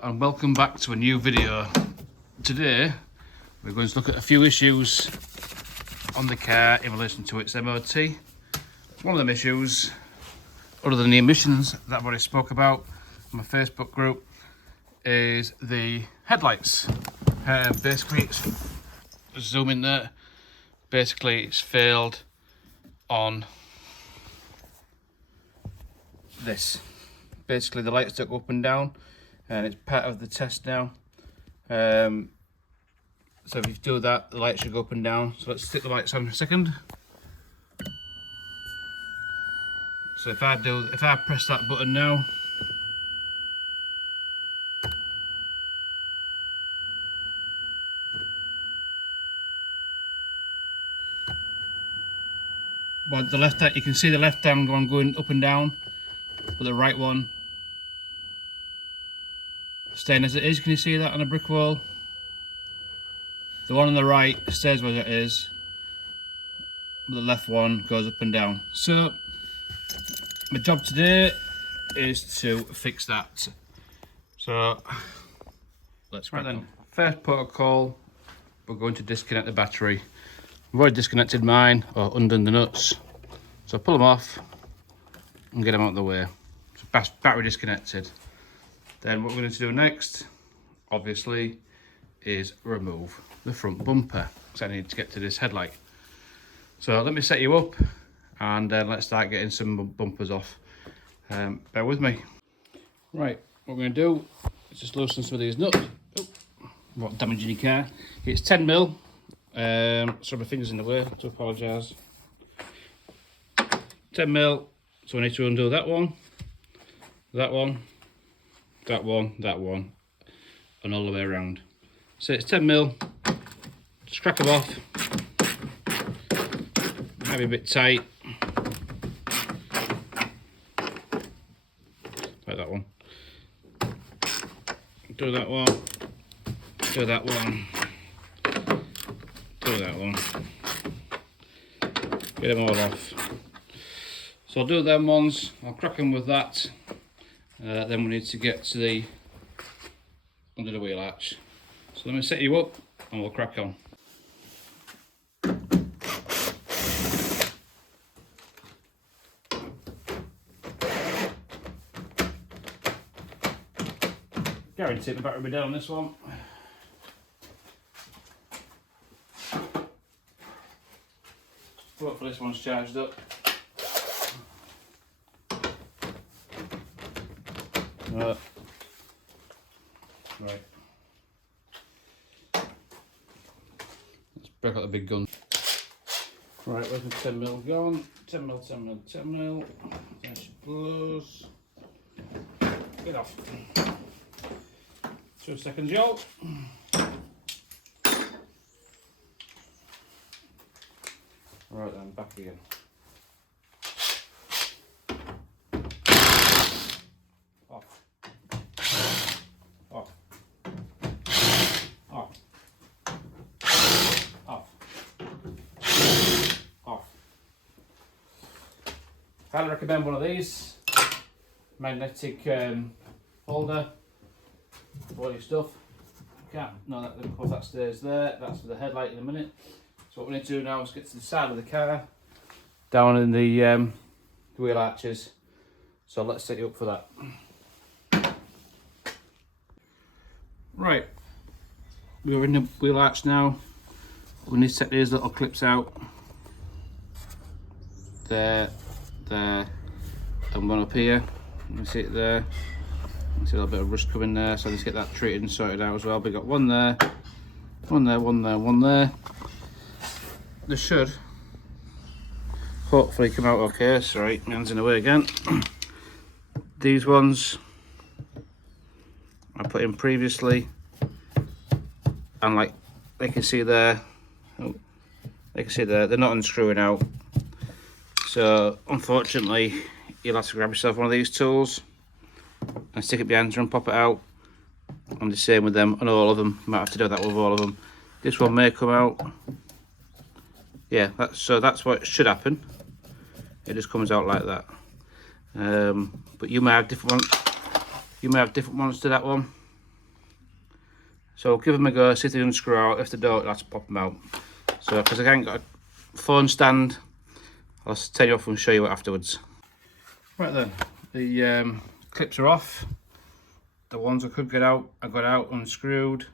Hello and welcome back to a new video. Today we're going to look at a few issues on the car in relation to its MOT. One of them issues, other than the emissions that I've already spoke about in my Facebook group, is the headlights. Basically, zoom in there. Basically, it's failed on this. Basically, the lights don't go up and down, and it's part of the test now. So if you do that, the lights should go up and down. So let's stick the lights on for a second. So if I press that button now, well, the left hand, you can see the left hand one going up and down, but the right one staying as it is. Can you see that on a brick wall? The one on the right stays where it is, but the left one goes up and down. So my job today is to fix that. So let's crack on. First protocol, we're going to disconnect the battery. I've already disconnected mine, or undone the nuts. So pull them off and get them out of the way. So battery disconnected. Then what we're going to do next, obviously, is remove the front bumper, because I need to get to this headlight. So let me set you up and let's start getting some bumpers off. Bear with me. Right, what we're going to do is just loosen some of these nuts. Oh, not damaging your car. It's 10mm. So my finger's in the way, to apologise. 10mm, so I need to undo that one, that one, that one, that one, and all the way around. So it's 10mm, just crack them off, maybe a bit tight, like that one. Do that one, do that one, do that one, get them all off. So I'll do them ones, I'll crack them with that, then we need to get to the under the wheel arch. So let me set you up and we'll crack on. Guaranteed the battery will be down on this one. Hopefully this one's charged up. Right. Let's break out the big gun. Right, where's the 10mm gone? 10mm, 10mm, 10mm. There she blows. Get off. 2 seconds, y'all. Right then, back again. Off. Off. Off. Off. Off. Highly recommend one of these. Magnetic holder for all your stuff. No, that, of course that stays there. That's for the headlight in a minute. So what we need to do now is get to the side of the car, down in the wheel arches. So let's set you up for that. Right, we're in the wheel arch now. We need to set these little clips out. There, there, and one up here. You can see it there. You can see a little bit of rust coming there, so let's get that treated and sorted out as well. We've got one there, one there, one there, one there. They should hopefully come out okay. Sorry, my hand's in the way again. These ones I put in previously, and like they can see there, they can see there, they're not unscrewing out. So unfortunately, you'll have to grab yourself one of these tools and stick it behind you and pop it out. And the same with them, and all of them. You might have to do that with all of them. This one may come out. Yeah, that's what should happen. It just comes out like that. But you may have different ones. You may have different ones to that one. So give them a go, see if they unscrew out. If they don't, I'll have to pop them out. So because I haven't got a phone stand, I'll turn you off and show you it afterwards. Right then, the clips are off. The ones I could get out, I got out, unscrewed.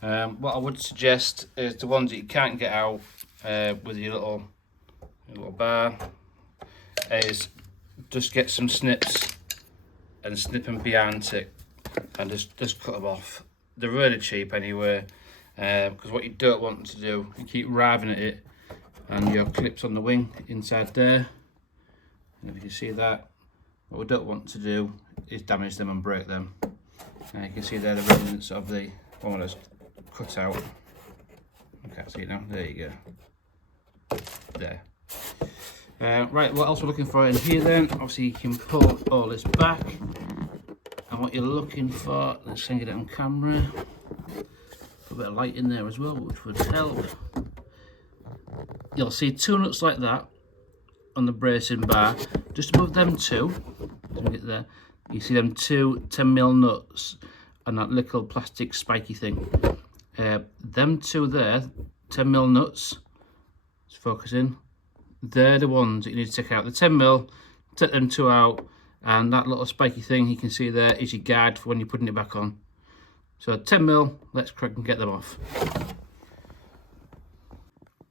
What I would suggest is the ones that you can't get out with your little bar, is just get some snips and snip them behind it and just cut them off. They're really cheap anyway, because what you don't want to do, you keep riving at it and your clips on the wing inside there, and if you can see that, what we don't want to do is damage them and break them. And you can see there the remnants of the one that's cut out. I can't see it now, there you go, there. Right, what else we're looking for in here then? Obviously you can pull all this back, and what you're looking for, let's see, get it on camera, put a bit of light in there as well, which would help. You'll see two nuts like that on the bracing bar. Just above them two, get there, you see them two 10mm nuts and that little plastic spiky thing. Them two there, 10mm nuts, let's focus in, they're the ones that you need to take out. The 10mm, take them two out, and that little spiky thing you can see there is your guide for when you're putting it back on. So 10mm, let's crack and get them off.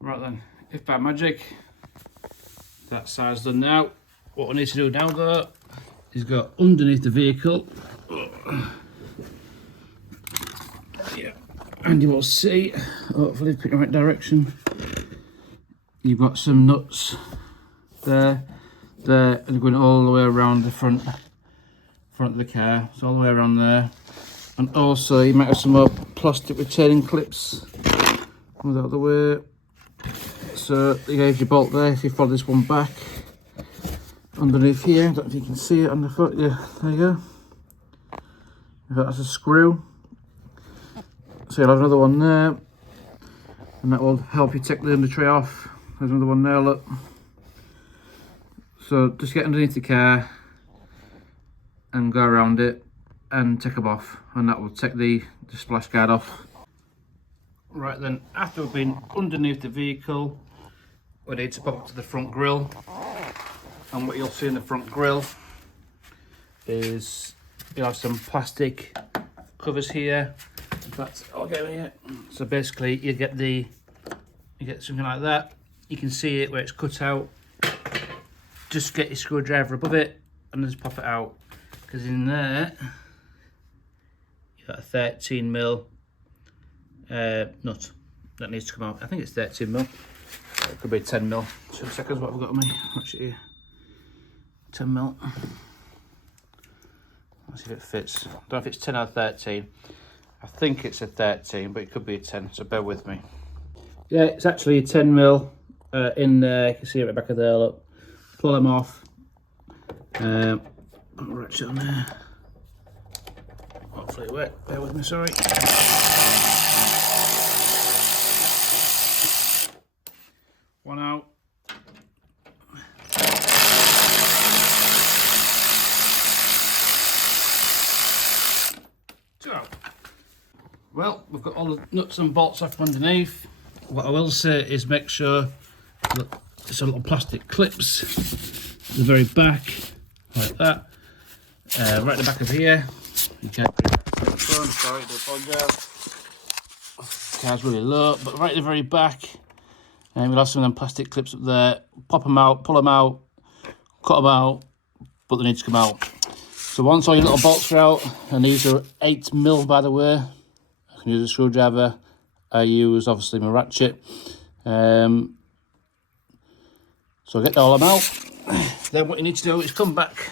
Right then, if by magic that side's done now, what we need to do now though is go underneath the vehicle. Yeah, and you will see, hopefully put in the right direction, you've got some nuts there, and going all the way around the front of the car, so all the way around there. And also you might have some more plastic retaining clips, move that out of the way. So you have your bolt there. If you follow this one back underneath here, I don't know if you can see it on the foot, yeah, there you go. That's a screw, so you'll have another one there, and that will help you take the tray off. There's another one there, look. So just get underneath the car and go around it and take them off, and that will take the splash guard off. Right then, after we've been underneath the vehicle, we need to pop up to the front grille, and what you'll see in the front grille is you'll have some plastic covers here. In fact, I'll get it here. So basically you get something like that. You can see it where it's cut out. Just get your screwdriver above it and just pop it out, because in there you've got a 13mm nut that needs to come out. I think it's 13mm. It could be 10mm. 2 seconds, what have I got on me? Watch it here. 10mm. Let's see if it fits. I don't know if it's 10 or 13. I think it's a 13, but it could be a 10, so bear with me. Yeah, it's actually a 10mm in there. You can see it at the back of there, look. Pull them off. Ratchet on there. Hopefully it works. Bear with me, sorry. One out. Two out. Well, we've got all the nuts and bolts off from underneath. What I will say is make sure that there's a little plastic clips at the very back, like that. Right at the back of here. You can't sorry, I do apologise. Car's really low, but right at the very back, and we'll have some of them plastic clips up there. Pop them out, pull them out, cut them out, but they need to come out. So once all your little bolts are out, and these are 8mm by the way, I can use a screwdriver. I use obviously my ratchet. So get all them out. Then what you need to do is come back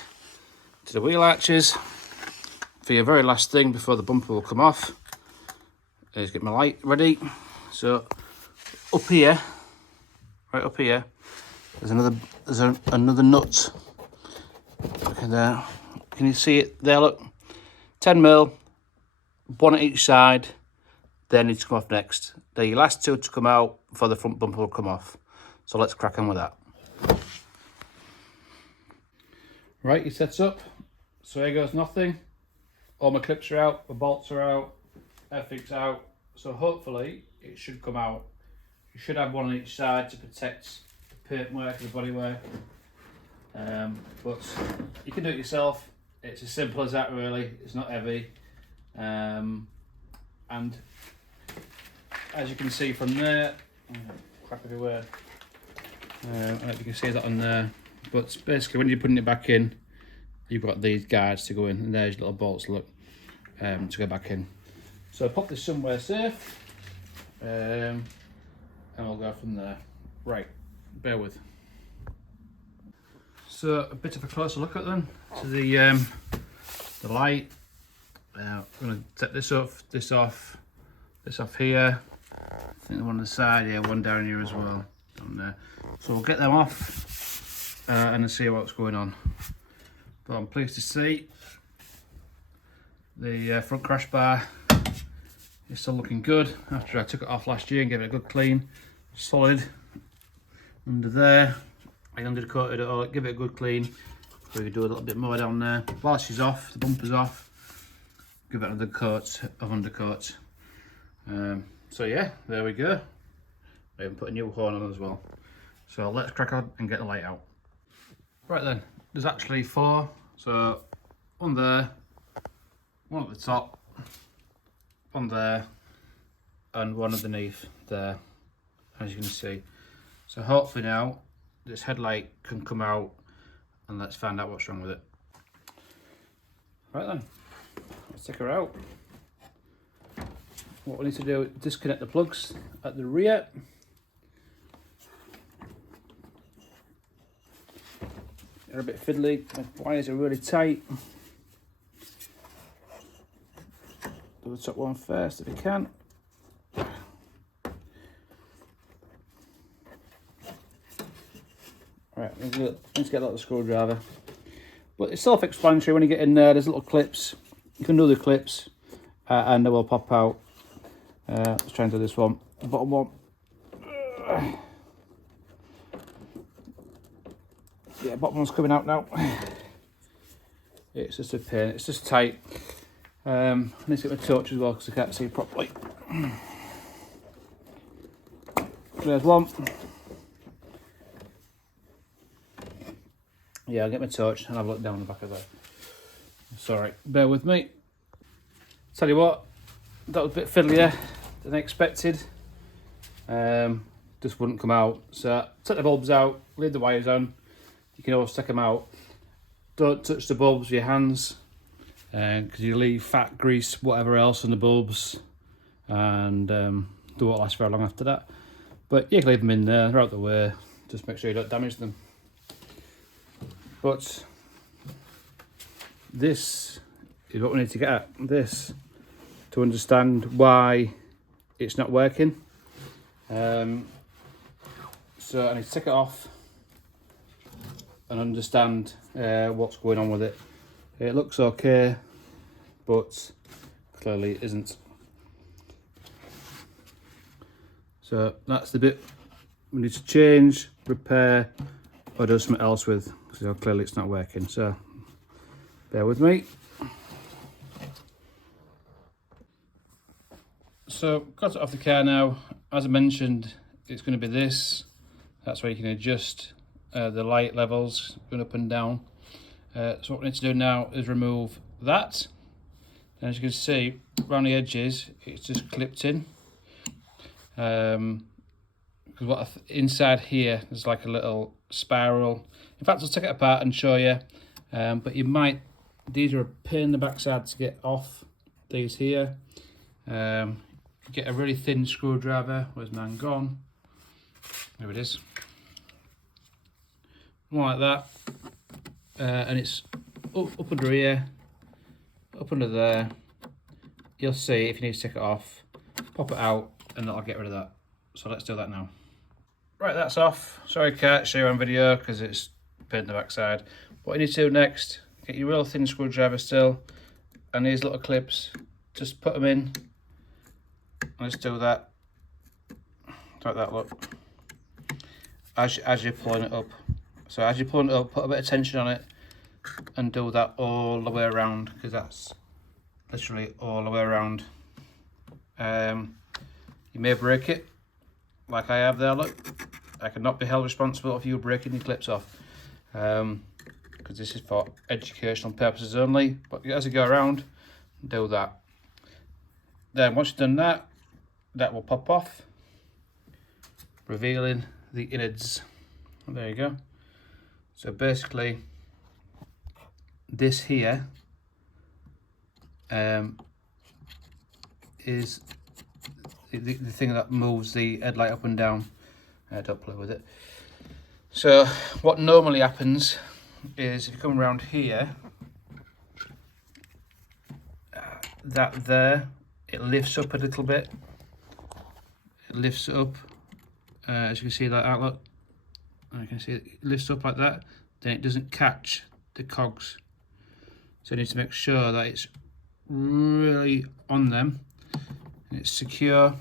to the wheel arches for your very last thing before the bumper will come off. Is get my light ready. So up here, right up here, there's another nut. Look at there. Can you see it there? Look, 10mm, one at each side. They need to come off next. They're your last two to come out before the front bumper will come off. So let's crack on with that. Right, you set up. So here goes nothing. All my clips are out, my bolts are out. everything's out. So hopefully it should come out. You should have one on each side to protect the paintwork and the bodywork. But you can do it yourself. It's as simple as that really. It's not heavy. And as you can see from there, crap everywhere. I don't know if you can see that on there. But basically when you're putting it back in, you've got these guides to go in, and there's your little bolts, look, to go back in. So I'll pop this somewhere safe, and I'll go from there. Right, bear with. So a bit of a closer look at them to the light. I'm going to take this off, this off here. I think the one on the side here, one down here as well, down there. So we'll get them off and then see what's going on. But I'm pleased to see the front crash bar is still looking good after I took it off last year and gave it a good clean. Solid under there. I undercoated it all, give it a good clean. We could do a little bit more down there. Polish is off, the bumper's off. Give it another coat of undercoat. So yeah, there we go. I even put a new horn on as well. So let's crack on and get the light out. Right then, there's actually 4. So one there, one at the top, one there, and one underneath there, as you can see. So hopefully now this headlight can come out and let's find out what's wrong with it. Right then, let's take her out. What we need to do is disconnect the plugs at the rear. They're a bit fiddly, the wires are really tight. Do the top one first if you can. Right, let's get out the screwdriver. But it's self-explanatory. When you get in there, there's little clips. You can do the clips and they will pop out. Let's try and do this one, the bottom one. Yeah, bottom one's coming out now. It's just a pain, it's just tight. I need to get my torch as well because I can't see properly. There's one. Yeah, I'll get my torch and have a look down the back of there. Sorry, bear with me. Tell you what, that was a bit fiddlier than expected. Just wouldn't come out. So take the bulbs out, leave the wires on. You can always take them out. Don't touch the bulbs with your hands because you leave fat, grease, whatever else on the bulbs, and they won't last very long after that. But you can leave them in there, they're out the way. Just make sure you don't damage them. But this is what we need to get at. This to understand why it's not working. So I need to take it off and understand what's going on with it. It looks okay, but clearly it isn't. So that's the bit we need to change, repair, or do something else with, because clearly it's not working. So bear with me. So got it off the car now. As I mentioned, it's going to be this. That's where you can adjust the light levels going up and down. So what we need to do now is remove that. And as you can see, around the edges, it's just clipped in. Because inside here, there's like a little spiral. In fact, I'll take it apart and show you. But you might, these are a pain in the backside to get off. These here. Get a really thin screwdriver. Where's mine gone? There it is. More like that. And it's up under here, up under there. You'll see if you need to take it off, pop it out, and that'll get rid of that. So let's do that now. Right, that's off. Sorry, I can't show you on video because it's a pain in the backside. What you need to do next, get your real thin screwdriver still, and these little clips, just put them in. And just do that, like that, look, as you're pulling it up. So as you're pulling it up, put a bit of tension on it and do that all the way around, because that's literally all the way around. You may break it, like I have there, look. I cannot be held responsible if you breaking your clips off, because this is for educational purposes only. But as you go around, do that. Then once you've done that, that will pop off, revealing the innards. There you go. So basically, this here is the thing that moves the headlight up and down. Don't play with it. So what normally happens is if you come around here, that there, it lifts up a little bit. It lifts up, as you can see that outlet. You can see it lifts up like that. Then it doesn't catch the cogs. So you need to make sure that it's really on them and it's secure.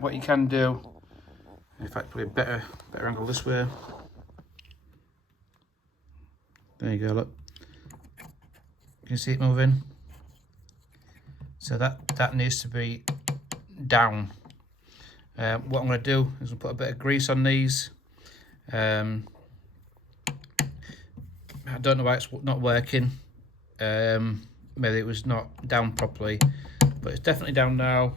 What you can do, in fact, probably a better angle this way. There you go, look. You can see it moving. So that needs to be down. What I'm going to do is I'll put a bit of grease on these. I don't know why it's not working. Maybe it was not down properly, but it's definitely down now.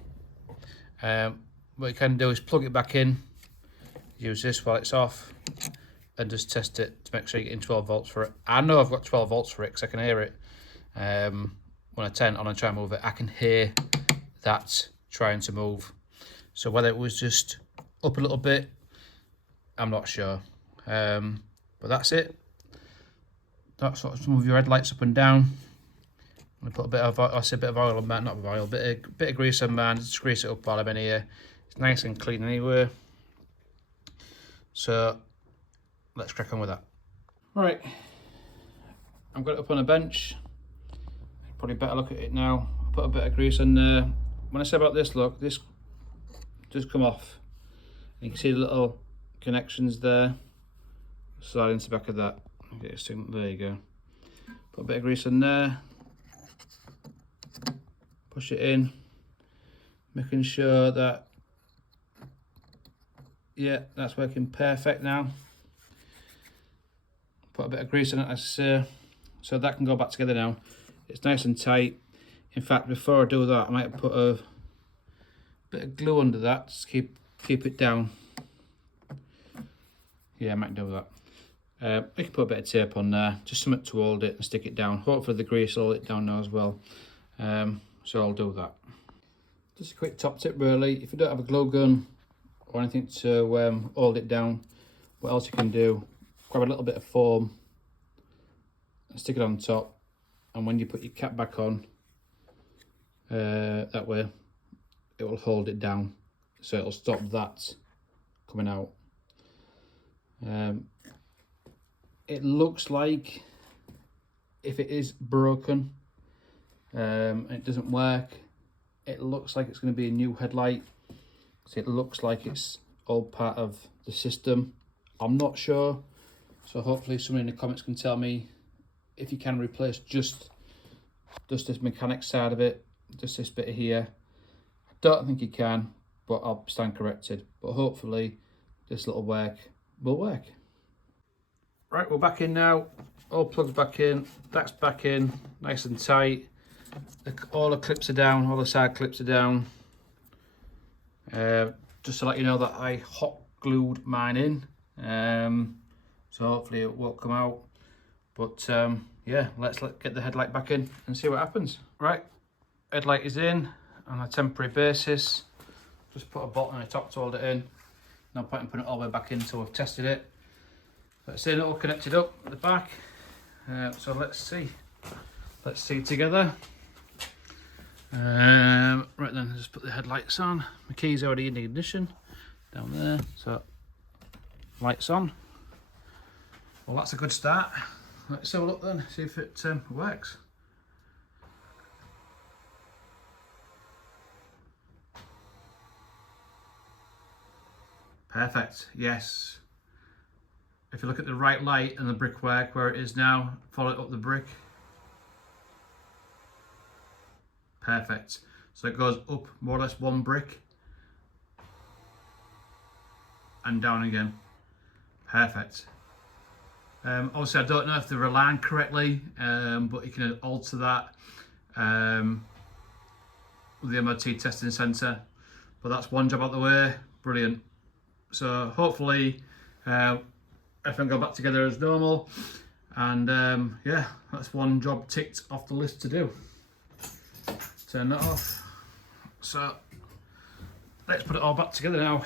What you can do is plug it back in, use this while it's off, and just test it to make sure you're getting 12 volts for it. I know I've got 12 volts for it because I can hear it. When I turn it on and try and move it, I can hear that trying to move. So whether it was just up a little bit, I'm not sure. But that's it. That's what to move your headlights up and down. I'm gonna put a bit of, I say a bit of oil on that, not oil, bit of grease on mine, just grease it up while I'm in here. It's nice and clean anyway. So let's crack on with that. Right, I've got it up on a bench. Probably better look at it now. I'll put a bit of grease on there. When I say about this, look, this does come off. You can see the little connections there. Slide into the back of that. Okay, there you go. Put a bit of grease in there. Push it in, making sure that, yeah, that's working perfect now. Put a bit of grease in it, as I say, so that can go back together now. It's nice and tight. In fact, before I do that, I might put a bit of glue under that to keep it down. Yeah, I might do that. We can put a bit of tape on there, just something to hold it and stick it down. Hopefully the grease will hold it down now as well. So I'll do that. Just a quick top tip really, if you don't have a glue gun or anything to hold it down, what else you can do, grab a little bit of foam and stick it on top, and when you put your cap back on, that way it will hold it down, so it'll stop that coming out. It looks like if it is broken and it doesn't work, it looks like it's going to be a new headlight. So it looks like it's all part of the system. I'm not sure, so hopefully someone in the comments can tell me if you can replace just this mechanic side of it, just this bit here. I don't think you can, but I'll stand corrected. But hopefully this little work will work. Right, we're back in now. All plugs back in, that's back in, nice and tight. All the clips are down, all the side clips are down. Just to let you know that I hot glued mine in, so hopefully it won't come out. But yeah, let's get the headlight back in and see what happens. Right, headlight is in on a temporary basis. Just put a bolt on the top to hold it in. No point in putting it all the way back in until we've tested it. But it's in, all connected up at the back. So let's see together. Right then, just put the headlights on. My key's already in the ignition down there, so lights on. Well, that's a good start. Let's have a look then, see if it works. Perfect, yes. If you look at the right light and the brickwork where it is now, follow it up the brick. Perfect. So it goes up more or less one brick and down again. Perfect. Obviously I don't know if they're aligned correctly, but you can alter that with the MOT testing centre. But that's one job out the way. Brilliant. So hopefully everything go back together as normal, and yeah, that's one job ticked off the list to do. Turn that off. So let's put it all back together now.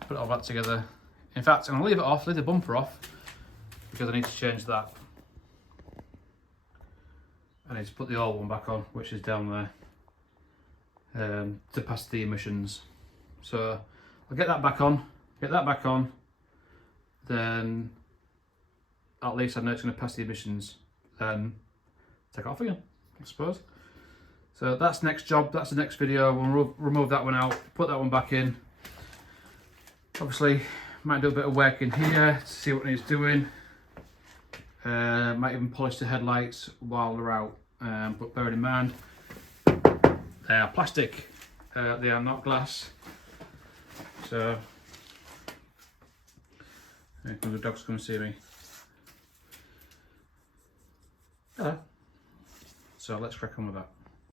Put it all back together. In fact, I'm going to leave it off, leave the bumper off, because I need to change that. I need to put the old one back on, which is down there, to pass the emissions. So I'll get that back on, then at least I know it's going to pass the emissions, then take it off again, I suppose. So that's next job, that's the next video. We'll remove that one out, put that one back in. Obviously, might do a bit of work in here to see what needs doing. Might even polish the headlights while they're out. But bearing in mind, they are plastic, they are not glass. So, here comes the dogs to come and see me. Hello. So let's crack on with that.